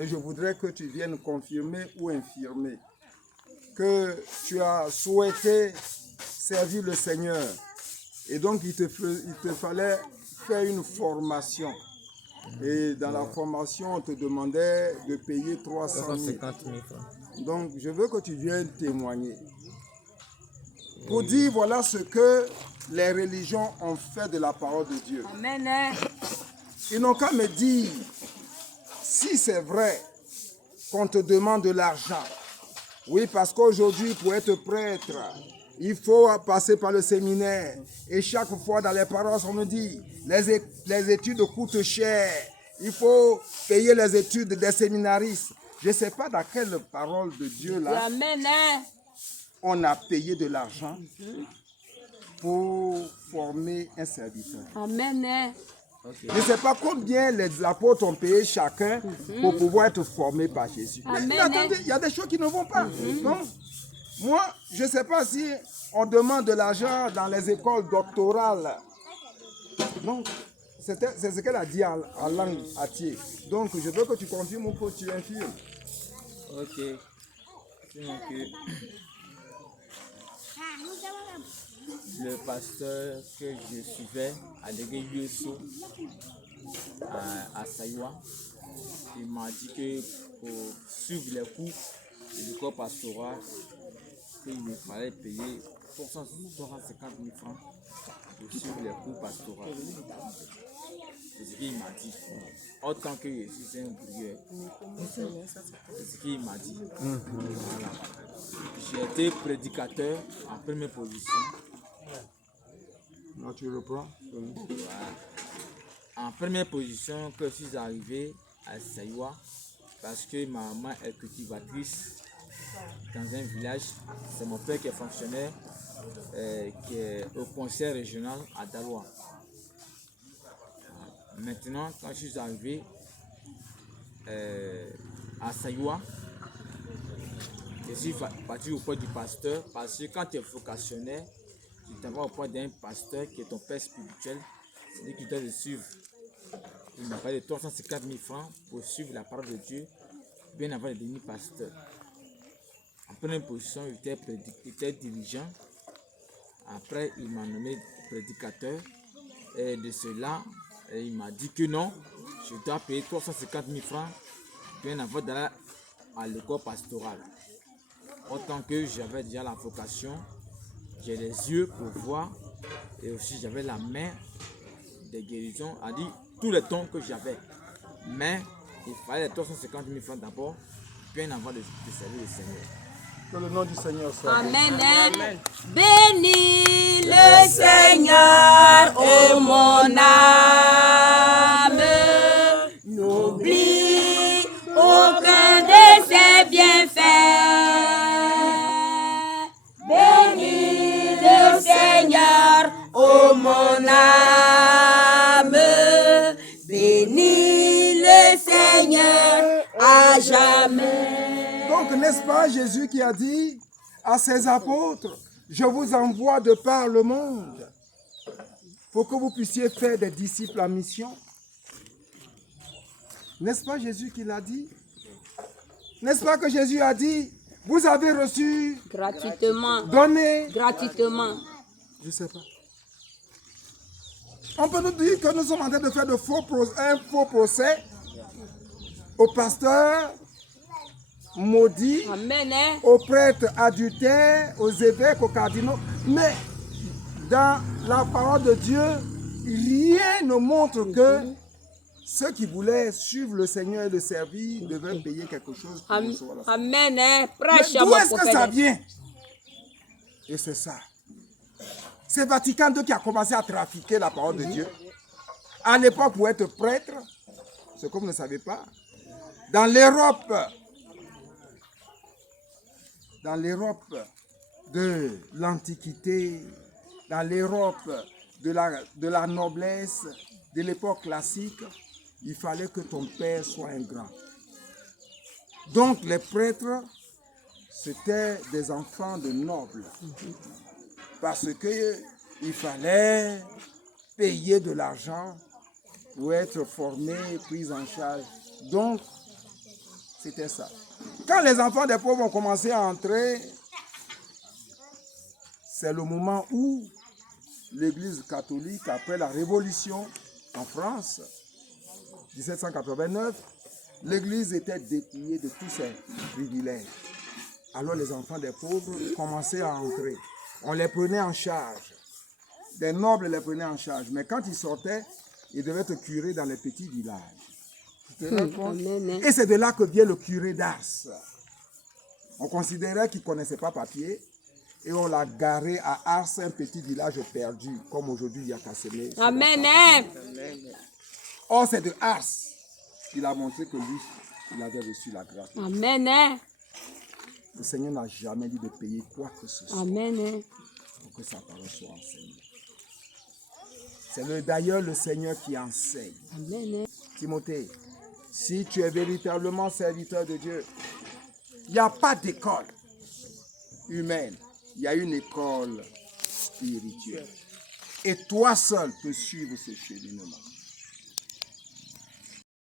Et je voudrais que tu viennes confirmer ou infirmer que tu as souhaité servir le Seigneur. Et donc, il te fallait faire une formation. Et dans la formation, on te demandait de payer 300 000. Donc, je veux que tu viennes témoigner. Pour dire, voilà ce que les religions ont fait de la parole de Dieu. Amen. Ils n'ont qu'à me dire, si c'est vrai qu'on te demande de l'argent. Oui, parce qu'aujourd'hui, pour être prêtre, il faut passer par le séminaire. Et chaque fois dans les paroles, on me dit, les études coûtent cher. Il faut payer les études des séminaristes. Je ne sais pas dans quelle parole de Dieu là, Amen. on a payé de l'argent pour former un serviteur. Amen. Je ne sais pas combien les apôtres ont payé chacun pour pouvoir être formés par Jésus. Mais attendez, il y a des choses qui ne vont pas. Non? Moi, je ne sais pas si on demande de l'argent dans les écoles doctorales. Non, c'est ce qu'elle a dit en langue Atié. Donc, je veux que tu confirmes ou que tu infirmes. Ok. Donc, le pasteur que je suivais à l'église Yusso à Saïwa, il m'a dit que pour suivre les cours de l'école pastorale, qu'il me fallait payer 350 000 francs pour suivre les cours pastoraux. C'est ce qu'il m'a dit. Autant que je suis un prieur. C'est ce qu'il m'a dit. Voilà. J'ai été prédicateur en première position. Là, tu reprends. Voilà. En première position, que je suis arrivé à Saïwa, parce que ma maman est cultivatrice dans un village. C'est mon père qui est fonctionnaire, qui est au conseil régional à Daloa. Maintenant, quand je suis arrivé à Saïwa, je suis parti auprès du pasteur, parce que quand tu es vocationnaire, tu t'en vas auprès d'un pasteur qui est ton père spirituel, c'est-à-dire qu'il doit le suivre. Il m'a parlé de 350 000 francs pour suivre la parole de Dieu, bien avant de devenir pasteur. En première position, il était dirigeant. Après, il m'a nommé prédicateur. Et de cela, il m'a dit que non, je dois payer 350 000 francs bien avant d'aller à l'école pastorale. Autant que j'avais déjà la vocation, j'ai les yeux pour voir et aussi j'avais la main des guérisons, a dit tous les dons que j'avais. Mais il fallait 350 000 francs d'abord, bien avant de servir le Seigneur. Que le nom du Seigneur soit. Amen. Amen. Bénis le Seigneur, ô mon âme. N'oublie aucun de ses bienfaits. Bénis le Seigneur, ô mon âme. Bénis le Seigneur à jamais. Donc, n'est-ce pas Jésus qui a dit à ses apôtres, je vous envoie de par le monde pour que vous puissiez faire des disciples en mission? N'est-ce pas Jésus qui l'a dit? N'est-ce pas que Jésus a dit, vous avez reçu Gratuitement. donné? Gratuitement. Je ne sais pas. On peut nous dire que nous sommes en train de faire un faux procès au pasteur maudits, Amen. aux prêtres adultères, aux évêques, aux cardinaux. Mais dans la parole de Dieu, rien ne montre que ceux qui voulaient suivre le Seigneur et le servir devaient payer quelque chose pour recevoir la salvation. Amen. Mais d'où est-ce que ça vient? Et c'est ça. C'est Vatican II qui a commencé à trafiquer la parole de Dieu. À l'époque, pour être prêtre, ce que vous ne savez pas, dans l'Europe de l'Antiquité, dans l'Europe de la noblesse, de l'époque classique, il fallait que ton père soit un grand. Donc les prêtres, c'était des enfants de nobles. Parce qu'il fallait payer de l'argent pour être formé, pris en charge. Donc, C'était ça. Quand les enfants des pauvres ont commencé à entrer, c'est le moment où l'Église catholique, après la Révolution en France, 1789, l'Église était dépouillée de tous ses privilèges. Alors les enfants des pauvres commençaient à entrer. On les prenait en charge. Des nobles les prenaient en charge. Mais quand ils sortaient, ils devaient être curés dans les petits villages. Tu te rends compte? Et c'est de là que vient le curé d'Ars. On considérait qu'il ne connaissait pas papier. Et on l'a garé à Ars, un petit village perdu, comme aujourd'hui il y a Kassemé. Amen. Or, c'est de Ars qu'il a montré que lui, il avait reçu la grâce. Amen. Le Seigneur n'a jamais dit de payer quoi que ce soit Amen. pour que sa parole soit enseignée. C'est d'ailleurs le Seigneur qui enseigne. Amen. Timothée, si tu es véritablement serviteur de Dieu, il n'y a pas d'école humaine. Il y a une école spirituelle. Et toi seul peux suivre ce cheminement.